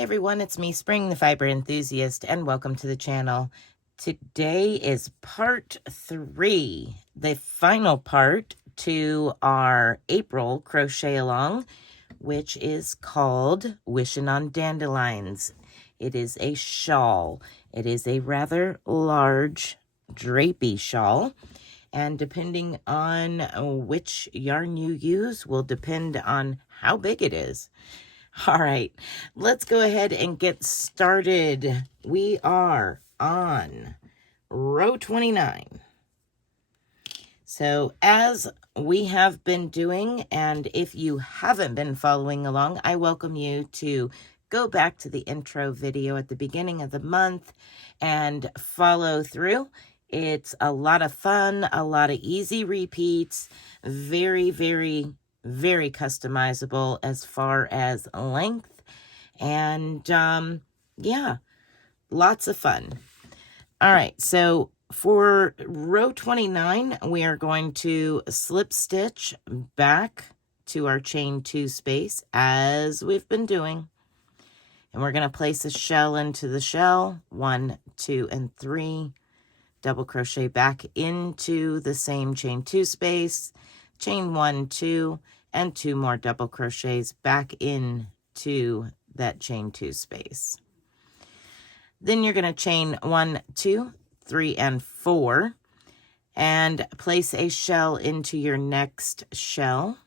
Hi everyone, it's me, Spring, the fiber enthusiast, and welcome to the channel. Today is part 3, the final part to our April crochet along, which is called Wishin on Dandelions. It is a shawl. It is a rather large drapey shawl, and depending on which yarn you use will depend on how big it is. All right, let's go ahead and get started. We are on row 29. So as we have been doing, and if you haven't been following along, I welcome you to go back to the intro video at the beginning of the month and follow through. It's a lot of fun, a lot of easy repeats, very, very customizable as far as length, and yeah, lots of fun. All right, so for row 29, we are going to slip stitch back to our chain 2 space as we've been doing, and we're going to place a shell into the shell, 1, 2, and 3, double crochet back into the same chain 2 space, chain 1, 2, and 2 more double crochets back into that chain 2 space. Then you're going to chain 1, 2, 3, and 4 and place a shell into your next shell.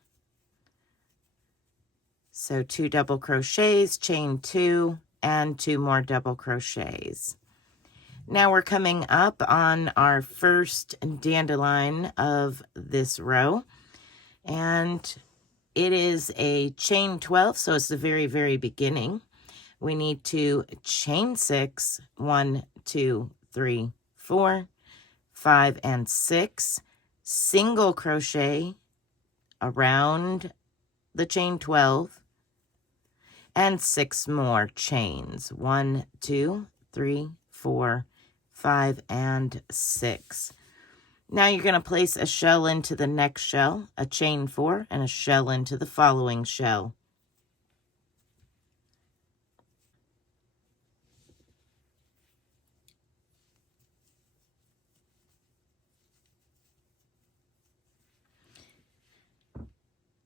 So 2 double crochets, chain 2, and 2 more double crochets. Now we're coming up on our first dandelion of this row, and it is a chain 12, so it's the very beginning. We need to chain 6, 1, 2, 3, 4, 5, and 6, single crochet around the chain 12, and 6 more chains, 1, 2, 3, 4, 5, and 6. Now you're going to place a shell into the next shell, a chain 4, and a shell into the following shell.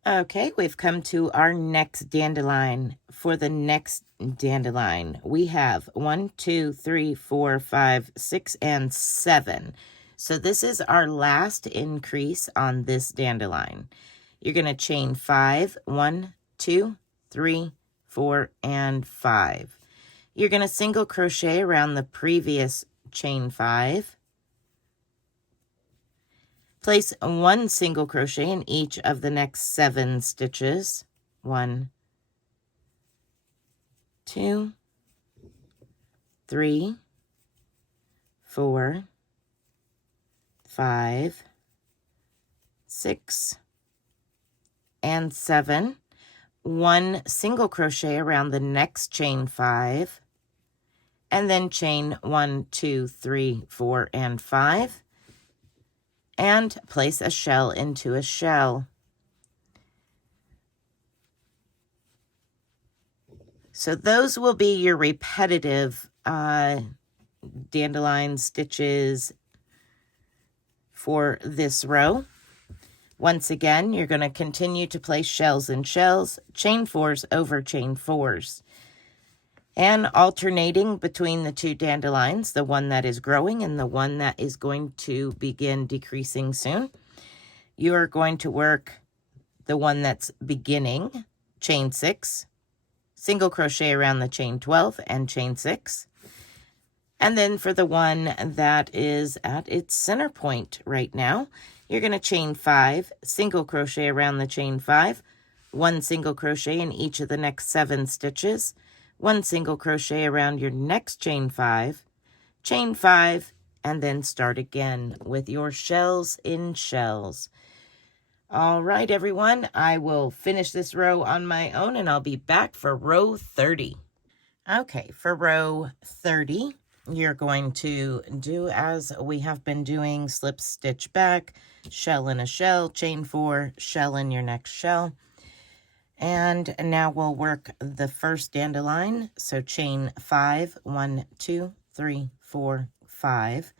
Okay, we've come to our next dandelion. For the next dandelion, we have 1, 2, 3, 4, 5, 6, and 7. So this is our last increase on this dandelion. You're going to chain 5, 1, 2, 3, 4, and 5. You're going to single crochet around the previous chain 5. Place 1 single crochet in each of the next 7 stitches. 1, 2, 3, 4, 5, 6, and 7. 1 single crochet around the next chain 5, and then chain 1, 2, 3, 4, and 5. And place a shell into a shell. So those will be your repetitive dandelion stitches for this row. Once again, you're going to continue to place shells in shells, chain 4s over chain 4s. And alternating between the 2 dandelions, the one that is growing and the one that is going to begin decreasing soon. You are going to work the one that's beginning, chain 6, single crochet around the chain 12 and chain 6. And then for the one that is at its center point right now, you're going to chain 5, single crochet around the chain 5, 1 single crochet in each of the next 7 stitches, 1 single crochet around your next chain 5, chain 5, and then start again with your shells in shells. All right, everyone, I will finish this row on my own, and I'll be back for row 30. Okay, for row 30, you're going to do as we have been doing, slip stitch back, shell in a shell, chain 4, shell in your next shell. And now we'll work the first dandelion. So chain 5, 1, 2, 3, 4, 5.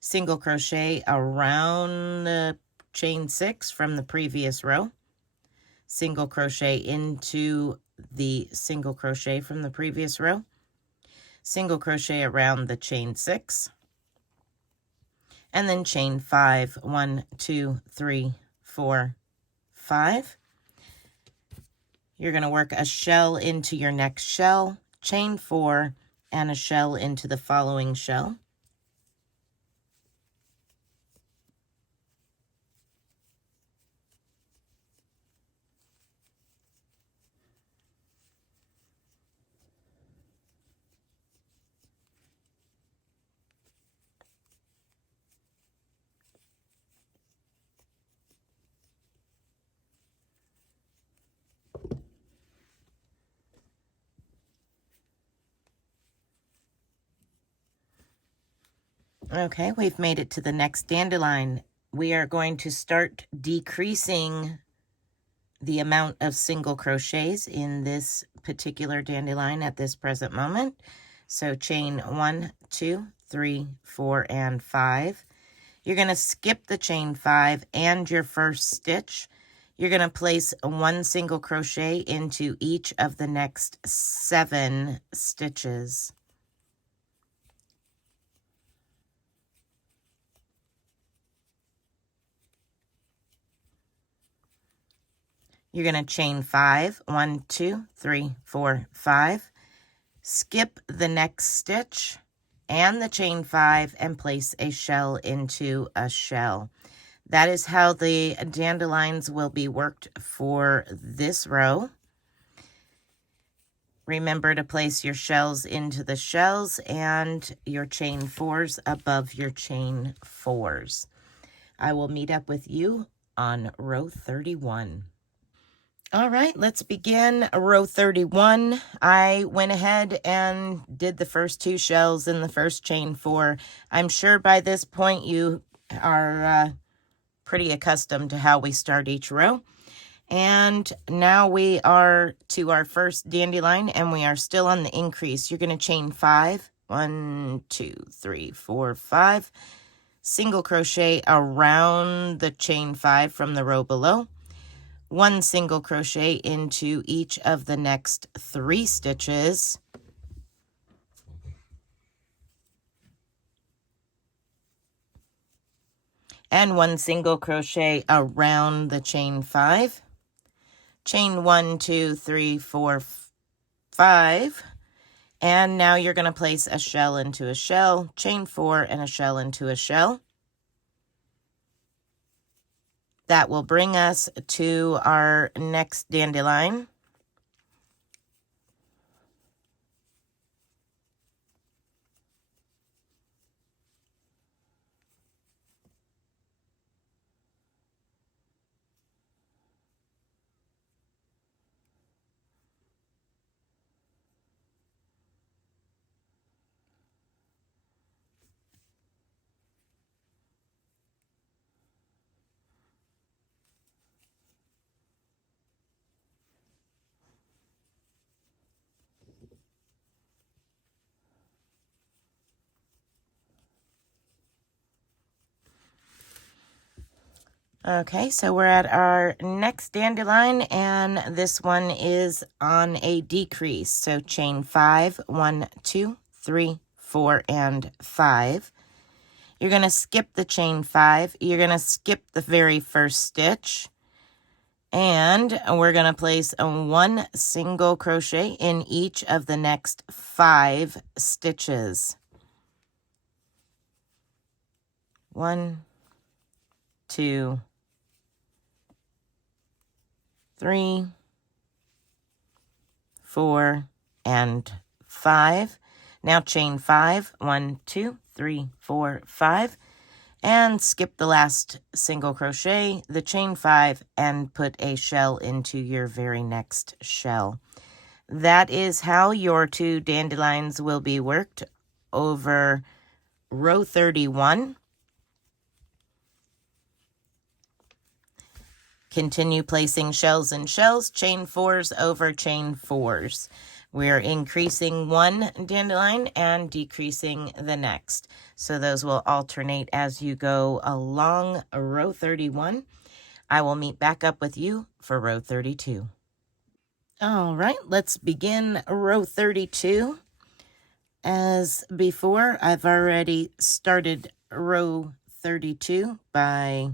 Single crochet around the chain 6 from the previous row. Single crochet into the single crochet from the previous row. Single crochet around the chain 6. And then chain 5, 1, 2, 3, 4, 5. You're going to work a shell into your next shell, chain 4, and a shell into the following shell. Okay, we've made it to the next dandelion. We are going to start decreasing the amount of single crochets in this particular dandelion at this present moment. So chain 1, 2, 3, 4, and 5. You're going to skip the chain 5 and your first stitch. You're going to place 1 single crochet into each of the next 7 stitches. You're going to chain 5, 1, 2, 3, 4, 5. Skip the next stitch and the chain 5 and place a shell into a shell. That is how the dandelions will be worked for this row. Remember to place your shells into the shells and your chain 4s above your chain 4s. I will meet up with you on row 31. All right, let's begin row 31. I went ahead and did the first 2 shells in the first chain 4. I'm sure by this point you are pretty accustomed to how we start each row. And now we are to our first dandelion, and we are still on the increase. You're going to chain 5, 1, 2, 3, 4, 5. Single crochet around the chain 5 from the row below. 1 single crochet into each of the next 3 stitches. And 1 single crochet around the chain 5. Chain 1, 2, 3, 4, 5. And now you're going to place a shell into a shell, chain 4 and a shell into a shell. That will bring us to our next dandelion. Okay, so we're at our next dandelion, and this one is on a decrease. So chain 5, 1, 2, 3, 4, and 5. You're going to skip the chain 5. You're going to skip the very first stitch. And we're going to place 1 single crochet in each of the next 5 stitches. 1, 2, 3, 4, and 5. Now chain 5, 1, 2, 3, 4, 5, and skip the last single crochet, the chain 5, and put a shell into your very next shell. That is how your 2 dandelions will be worked over row 31. Continue placing shells and shells, chain 4s over chain 4s. We're increasing one dandelion and decreasing the next. So those will alternate as you go along row 31. I will meet back up with you for row 32. All right, let's begin row 32. As before, I've already started row 32 by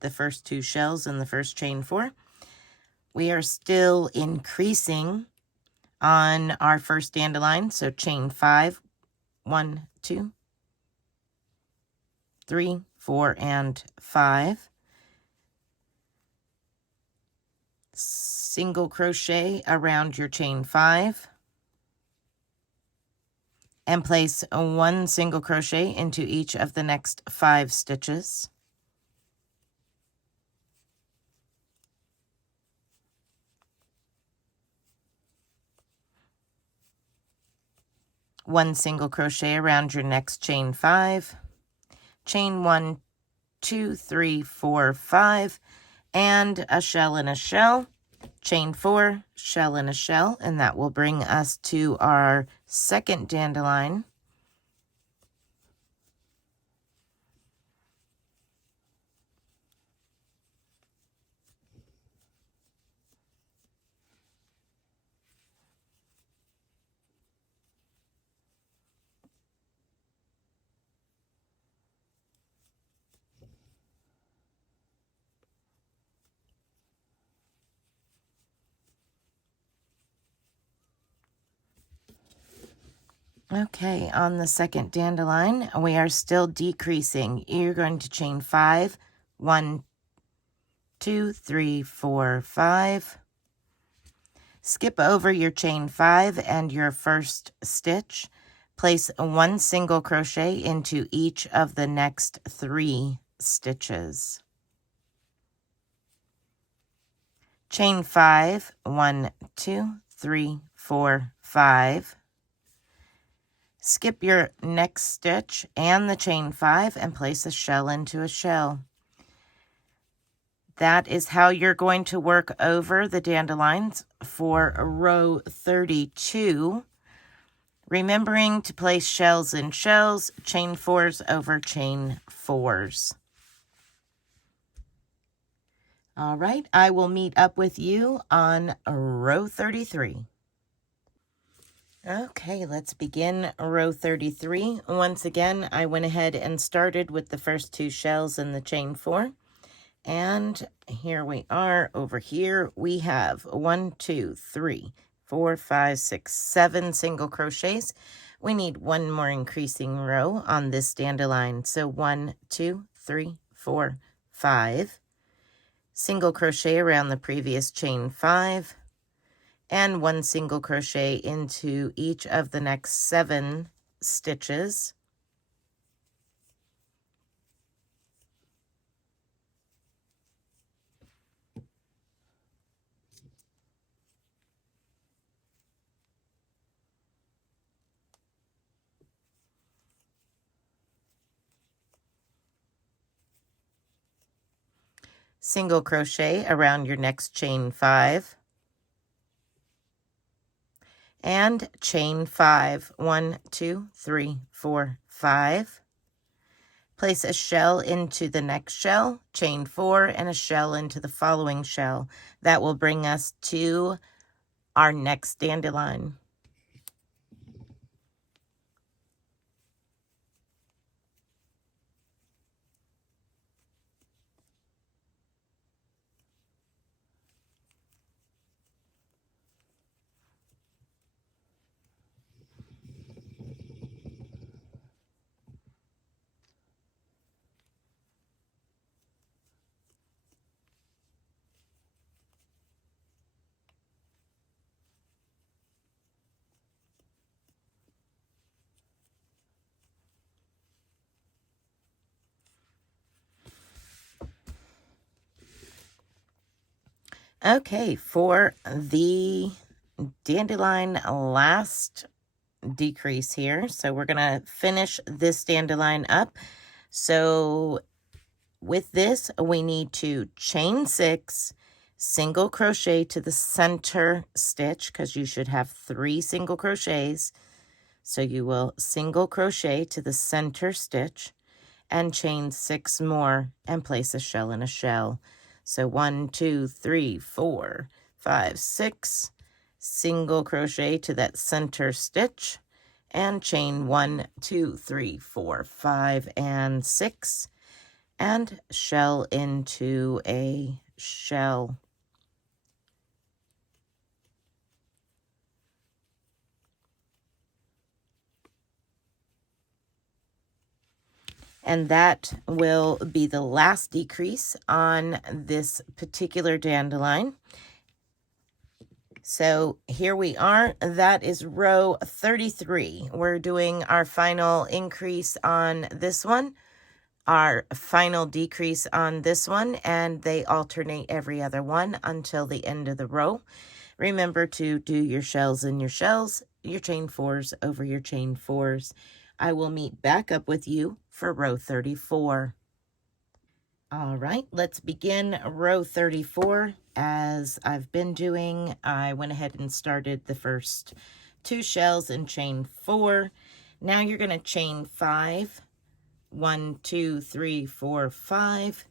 the first 2 shells in the first chain 4. We are still increasing on our first dandelion, so chain 5, 1, 2, 3, 4, and 5. Single crochet around your chain 5 and place 1 single crochet into each of the next 5 stitches. One single crochet around your next chain 5, chain 1, 2, 3, 4, 5, and a shell in a shell, chain 4, shell in a shell, and that will bring us to our second dandelion. Okay, on the second dandelion, we are still decreasing. You're going to chain 5, 1, 2, 3, 4, 5. Skip over your chain 5 and your first stitch. Place 1 single crochet into each of the next 3 stitches. Chain 5, 1, 2, 3, 4, 5. Skip your next stitch and the chain 5 and place a shell into a shell. That is how you're going to work over the dandelions for row 32. Remembering to place shells in shells, chain 4s over chain 4s. All right, I will meet up with you on row 33. Okay, let's begin row 33. Once again, I went ahead and started with the first 2 shells in the chain 4. And here we are. Over here, we have 1, 2, 3, 4, 5, 6, 7 single crochets. We need 1 more increasing row on this dandelion. So 1, 2, 3, 4, 5. Single crochet around the previous chain 5. And 1 single crochet into each of the next 7 stitches. Single crochet around your next chain 5. And chain 5, 1, 2, 3, 4, 5. Place a shell into the next shell, chain 4, and a shell into the following shell. That will bring us to our next dandelion. Okay, for the dandelion last decrease here. So we're going to finish this dandelion up. So with this, we need to chain 6, single crochet to the center stitch, because you should have 3 single crochets. So you will single crochet to the center stitch and chain 6 more and place a shell in a shell. So 1, 2, 3, 4, 5, 6, single crochet to that center stitch and chain 1, 2, 3, 4, 5, and 6 and shell into a shell. And that will be the last decrease on this particular dandelion. So here we are. That is row 33. We're doing our final increase on this one, our final decrease on this one, and they alternate every other one until the end of the row. Remember to do your shells in your shells, your chain 4s over your chain 4s. I will meet back up with you for row 34. All right, let's begin row 34. As I've been doing, I went ahead and started the first 2 shells in chain 4. Now you're going to chain 5. 1, 2, 3, 4, 5.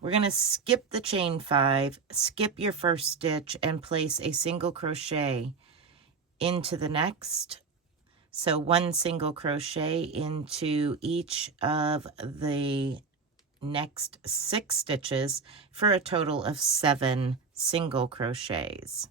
We're going to skip the chain 5, skip your first stitch, and place a single crochet into the next. So 1 single crochet into each of the next 6 stitches for a total of 7 single crochets.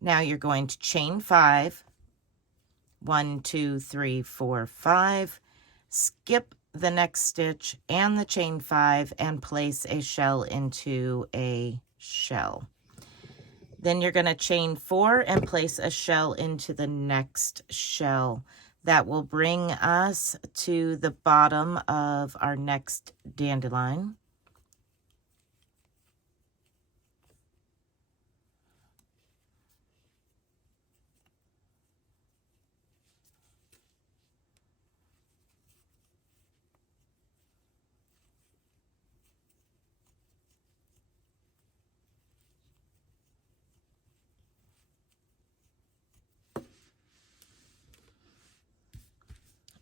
Now you're going to chain 5, 1, 2, 3, 4, 5, skip the next stitch and the chain 5 and place a shell into a shell. Then you're going to chain 4 and place a shell into the next shell. That will bring us to the bottom of our next dandelion.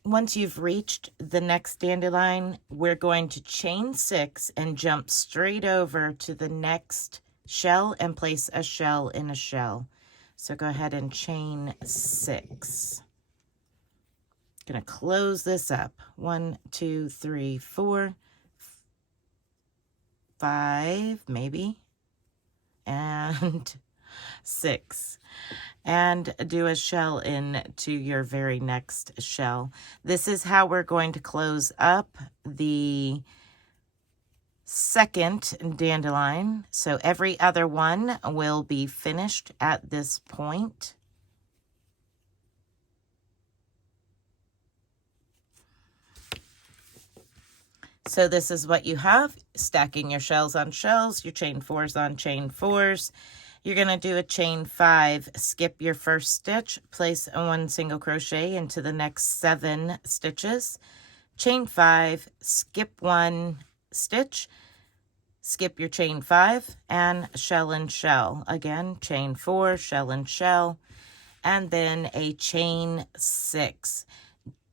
Once you've reached the next dandelion, we're going to chain 6 and jump straight over to the next shell and place a shell in a shell. So go ahead and chain 6. Gonna close this up. 1, 2, 3, 4, 5, maybe, and 6. And do a shell into your very next shell. This is how we're going to close up the second dandelion. So every other one will be finished at this point. So this is what you have, stacking your shells on shells, your chain 4s on chain 4s. You're going to do a chain 5, skip your first stitch, place 1 single crochet into the next 7 stitches, chain 5, skip 1 stitch, skip your chain 5, and shell and shell. Again, chain 4, shell and shell, and then a chain 6.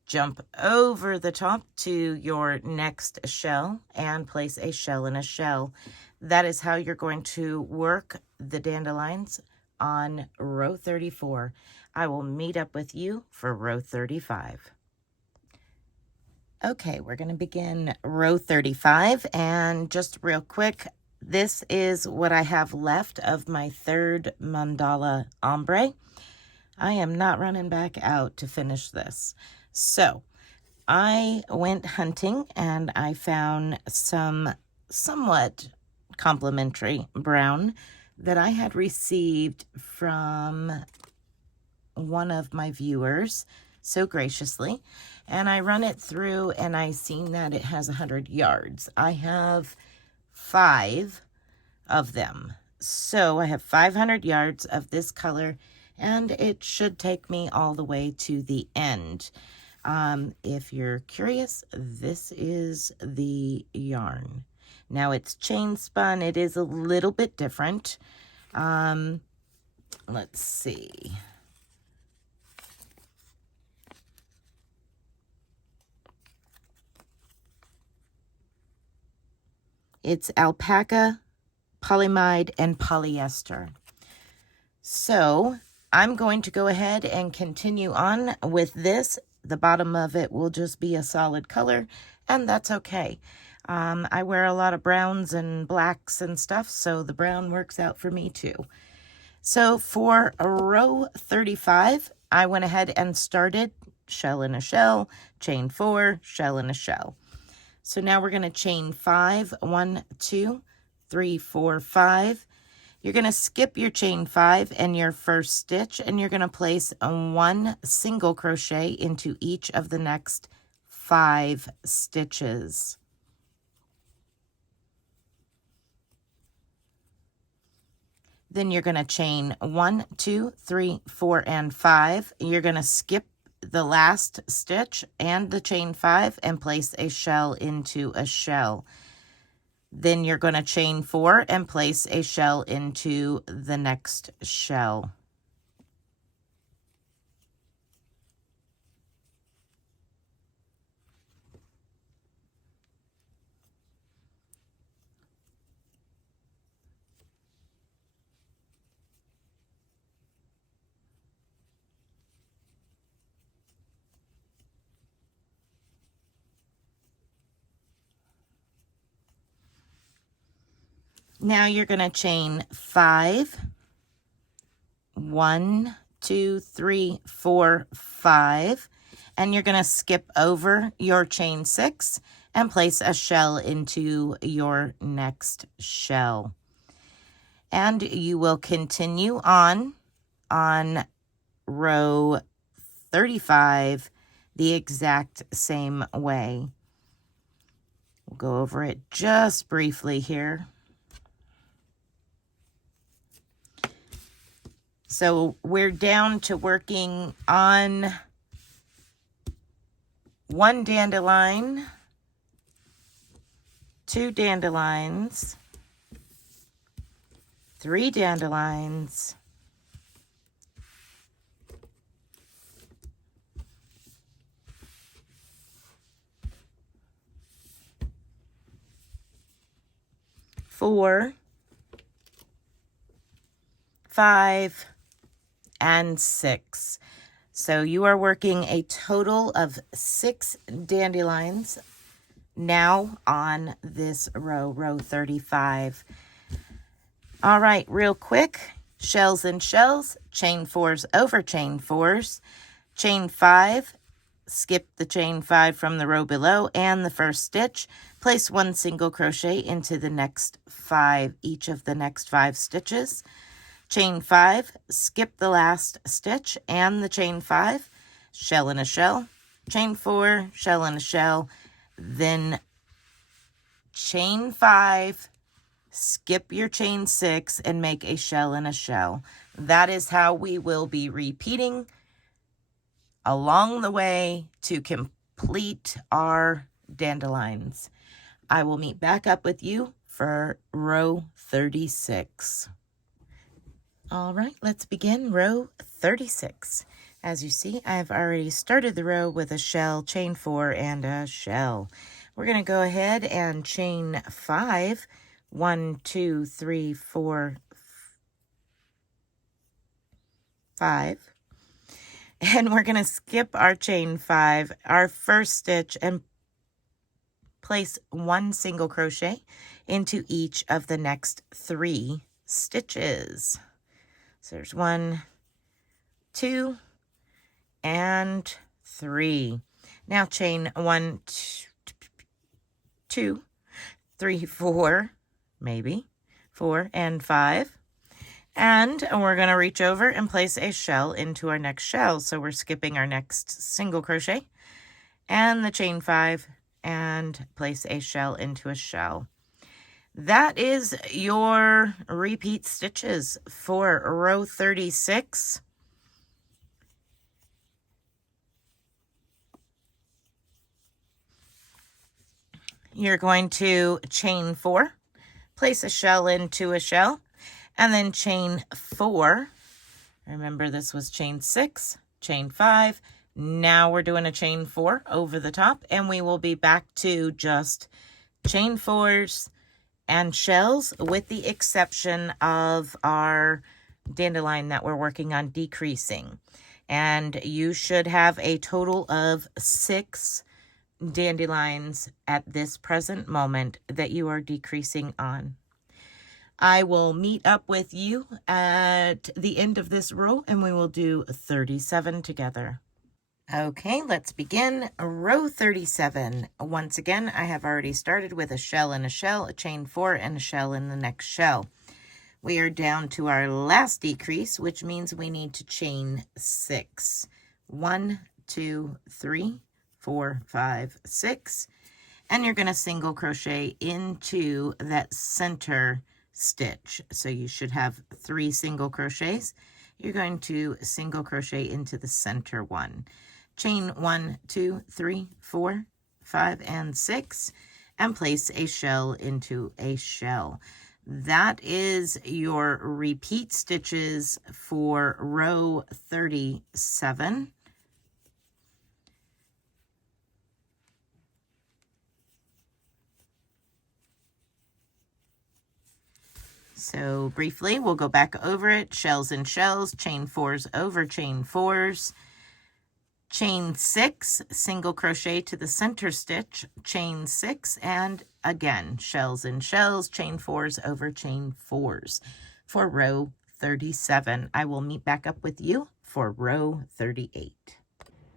Jump over the top to your next shell and place a shell in a shell. That is how you're going to work the dandelions on row 34. I will meet up with you for row 35. Okay, we're going to begin row 35, and just real quick, this is what I have left of my third mandala ombre. I am not running back out to finish this. So I went hunting and I found some somewhat complimentary brown that I had received from one of my viewers so graciously, and I run it through and I seen that it has 100 yards. I have 5 of them, So I have 500 yards of this color, and it should take me all the way to the end. If you're curious, this is the yarn. Now it's chain spun. It is a little bit different. Let's see. It's alpaca, polyamide, and polyester. So I'm going to go ahead and continue on with this. The bottom of it will just be a solid color, and that's okay. I wear a lot of browns and blacks and stuff, so the brown works out for me too. So for row 35, I went ahead and started shell in a shell, chain 4, shell in a shell. So now we're going to chain 5, 1, 2, 3, 4, 5. You're going to skip your chain 5 and your first stitch, and you're going to place one single crochet into each of the next 5 stitches. Then you're going to chain 1, 2, 3, 4, and 5. You're going to skip the last stitch and the chain 5 and place a shell into a shell. Then you're going to chain 4 and place a shell into the next shell. Now you're going to chain 5, 1, 2, 3, 4, 5, and you're going to skip over your chain 6 and place a shell into your next shell. And you will continue on row 35 the exact same way. We'll go over it just briefly here. So we're down to working on 1 dandelion, 2 dandelions, 3 dandelions, 4, 5, and 6. So you are working a total of 6 dandelions now on this row 35. All right, real quick, shells and shells, chain 4s over chain 4s, chain 5, skip the chain 5 from the row below and the first stitch, place 1 single crochet into the next 5, each of the next 5 stitches. Chain 5, skip the last stitch and the chain 5, shell in a shell, chain 4, shell in a shell, then chain 5, skip your chain 6 and make a shell in a shell. That is how we will be repeating along the way to complete our dandelions. I will meet back up with you for row 36. All right, let's begin row 36. As you see, I've already started the row with a shell, chain 4, and a shell. We're going to go ahead and chain 5. 1, 2, 3, 4, 5. And we're going to skip our chain 5, our first stitch, and place 1 single crochet into each of the next 3 stitches. So there's 1, 2, and 3. Now chain 1, 2, 3, 4, maybe 4 and 5. And we're going to reach over and place a shell into our next shell. So we're skipping our next single crochet and the chain 5 and place a shell into a shell. that is your repeat stitches for row 36. You're going to chain 4, place a shell into a shell, and then chain 4. Remember, this was chain 6, chain 5. Now we're doing a chain 4 over the top, and we will be back to just chain 4s and shells, with the exception of our dandelion that we're working on decreasing. And you should have a total of 6 dandelions at this present moment that you are decreasing on. I will meet up with you at the end of this row, and we will do 37 together. Okay, let's begin row 37. Once again, I have already started with a shell and a shell, a chain 4, and a shell in the next shell. We are down to our last decrease, which means we need to chain 6. 1, 2, 3, 4, 5, 6. And you're going to single crochet into that center stitch. So you should have 3 single crochets. You're going to single crochet into the center one. Chain 1, 2, 3, 4, 5, and 6, and place a shell into a shell. That is your repeat stitches for row 37. So briefly, we'll go back over it. Shells and shells, chain 4s over chain 4s. Chain 6, single crochet to the center stitch, chain 6, and again, shells and shells, chain 4s over chain 4s for row 37. I will meet back up with you for row 38.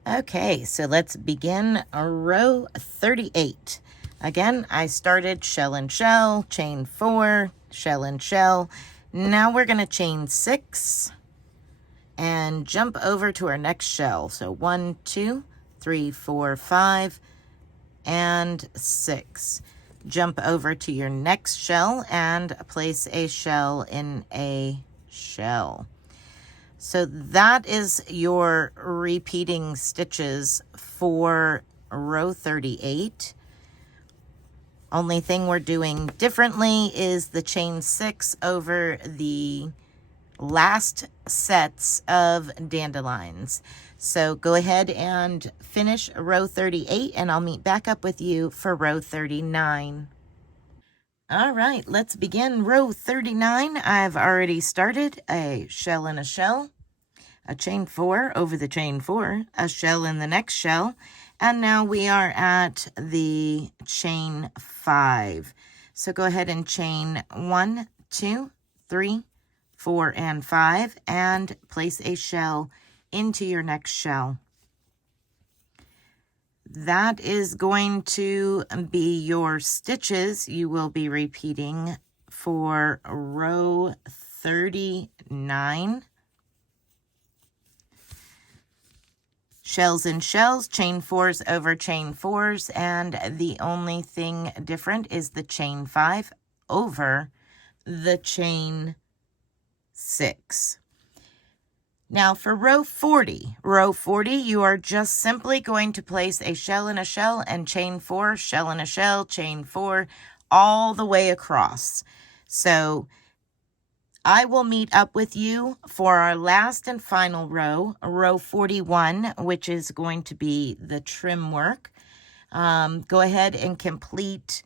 Okay, so let's begin row 38. Again, I started shell and shell, chain 4, shell and shell. Now we're going to chain 6 and jump over to our next shell. So 1, 2, 3, 4, 5, and 6. Jump over to your next shell and place a shell in a shell. So that is your repeating stitches for row 38. Only thing we're doing differently is the chain 6 over the last sets of dandelions. So go ahead and finish row 38, and I'll meet back up with you for row 39. All right, let's begin row 39. I've already started a shell and a shell, a chain 4 over the chain 4, a shell in the next shell, and now we are at the chain 5. So go ahead and chain 1, 2, 3, 4, and 5, and place a shell into your next shell. That is going to be your stitches you will be repeating for row 39. Shells and shells, chain 4s over chain 4s, and the only thing different is the chain 5 over the chain 6. Now for row 40, you are just simply going to place a shell in a shell and chain 4, shell in a shell, chain 4, all the way across. So I will meet up with you for our last and final row, row 41, which is going to be the trim work. Go ahead and complete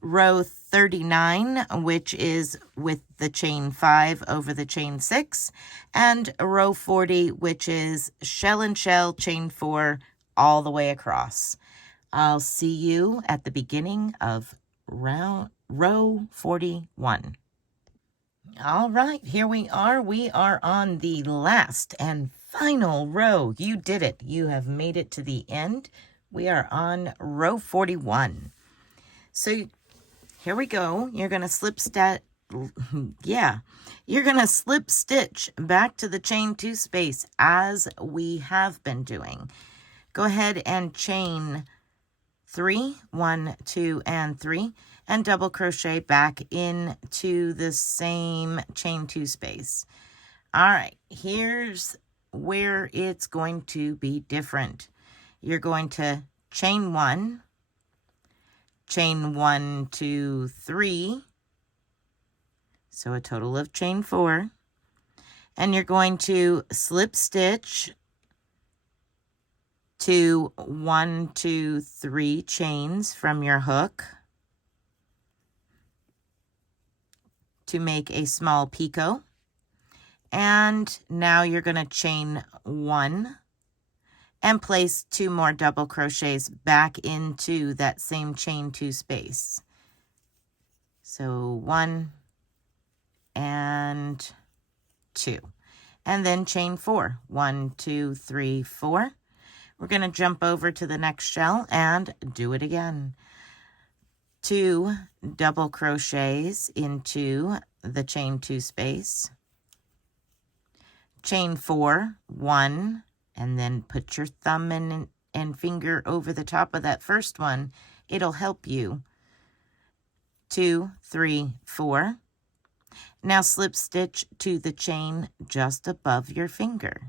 row 39, which is with the chain 5 over the chain 6, and row 40, which is shell and shell, chain 4, all the way across. I'll see you at the beginning of row 41. All right, here we are. We are on the last and final row. You did it. You have made it to the end. We are on row 41. So here we go. You're going to slip you're going to slip stitch back to the chain 2 space as we have been doing. Go ahead and chain 3, 1, 2, and 3, and double crochet back into the same chain 2 space. All right, here's where it's going to be different. You're going to chain 1, chain 1, 2, 3, so a total of chain 4, and you're going to slip stitch to 1, 2, 3 chains from your hook to make a small picot. And now you're going to chain 1 and place 2 more double crochets back into that same chain 2 space. So 1 and 2, and then chain 4. 1, 2, 3, 4. We're going to jump over to the next shell and do it again. 2 double crochets into the chain 2 space. Chain 4, 1, and then put your thumb and finger over the top of that first one. It'll help you. 2, 3, 4. Now slip stitch to the chain just above your finger.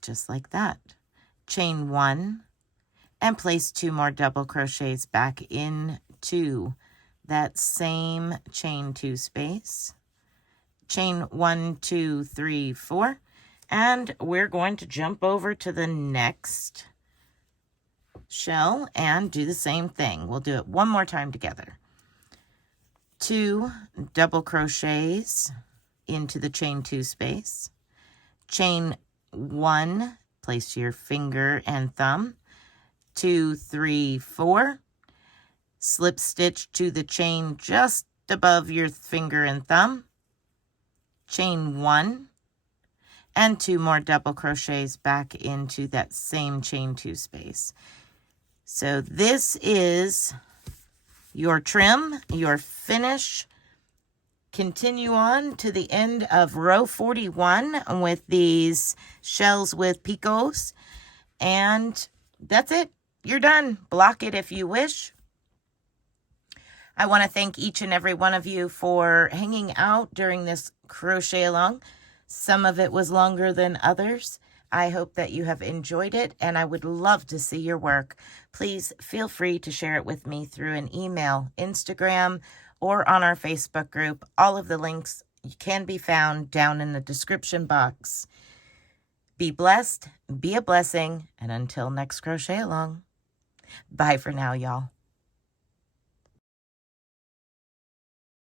Just like that. Chain 1 and place 2 more double crochets back into that same chain 2 space. Chain 1, 2, 3, 4, and we're going to jump over to the next shell and do the same thing. We'll do it one more time together. 2 double crochets into the chain 2 space. Chain 1, place your finger and thumb. 2, 3, 4. Slip stitch to the chain just above your finger and thumb. Chain 1 and 2 more double crochets back into that same chain 2 space. So this is your trim, your finish. Continue on to the end of row 41 with these shells with picots, and that's it. You're done. Block it if you wish. I want to thank each and every one of you for hanging out during this crochet along. Some of it was longer than others. I hope that you have enjoyed it, and I would love to see your work. Please feel free to share it with me through an email, Instagram, or on our Facebook group. All of the links can be found down in the description box. Be blessed, be a blessing, and until next crochet along, bye for now, y'all.